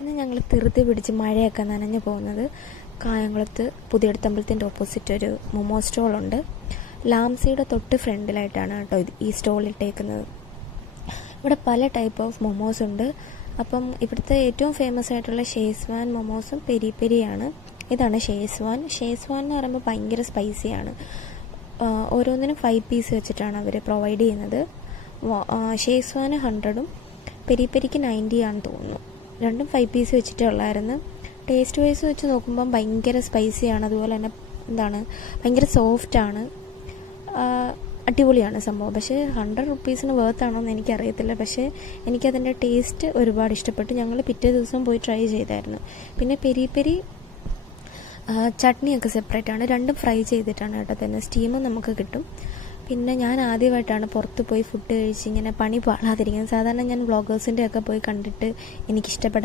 ഇന്ന് ഞങ്ങൾ ധൃതി പിടിച്ച് മഴയൊക്കെ നനഞ്ഞു പോകുന്നത് കായംകുളത്ത് പുതിയടത്തമ്പലത്തിൻ്റെ ഓപ്പോസിറ്റ് ഒരു മൊമോ സ്റ്റോളുണ്ട്. ലാംസിയുടെ തൊട്ട് ഫ്രണ്ടിലായിട്ടാണ് കേട്ടോ ഈ സ്റ്റോൾ ഇട്ടേക്കുന്നത്. ഇവിടെ പല ടൈപ്പ് ഓഫ് മൊമോസ് ഉണ്ട്. അപ്പം ഇവിടുത്തെ ഏറ്റവും ഫേമസ് ആയിട്ടുള്ള ഷേസ്വാൻ മൊമോസും പെരി പെരിയാണ്. ഇതാണ് ഷേസ്വാൻ. ഷേസ്വാൻ എന്ന് പറയുമ്പോൾ ഭയങ്കര സ്പൈസിയാണ്. ഓരോന്നിനും 5 പീസ് വെച്ചിട്ടാണ് അവർ പ്രൊവൈഡ് ചെയ്യുന്നത്. ഷേസ്വാന് 100ഉം പെരി പെരിക്ക് 90 ആണെന്ന് തോന്നുന്നു. രണ്ടും 5 പീസ് വെച്ചിട്ടേ ഉള്ളായിരുന്നു. ടേസ്റ്റ് വൈസ് വെച്ച് നോക്കുമ്പം ഭയങ്കര സ്പൈസിയാണ്. അതുപോലെ തന്നെ ഭയങ്കര സോഫ്റ്റാണ്. അടിപൊളിയാണ് സംഭവം. പക്ഷേ 100 റുപ്പീസിന് വേർത്താണോ എന്ന് എനിക്കറിയത്തില്ല. പക്ഷേ എനിക്കതിൻ്റെ ടേസ്റ്റ് ഒരുപാട് ഇഷ്ടപ്പെട്ടു. ഞങ്ങൾ പിറ്റേ ദിവസം പോയി ട്രൈ ചെയ്തായിരുന്നു. പിന്നെ പെരി പെരി ചട്നിയൊക്കെ സെപ്പറേറ്റാണ്. രണ്ടും ഫ്രൈ ചെയ്തിട്ടാണ് കേട്ടോ തന്നെ. സ്റ്റീമും നമുക്ക് കിട്ടും. പിന്നെ ഞാൻ ആദ്യമായിട്ടാണ് പുറത്ത് പോയി ഫുഡ് കഴിച്ച് ഇങ്ങനെ പണി പാളാതിരിക്കുന്നത്. സാധാരണ ഞാൻ വ്ളോഗേഴ്സിൻ്റെ ഒക്കെ പോയി കണ്ടിട്ട് എനിക്കിഷ്ടപ്പെട്ട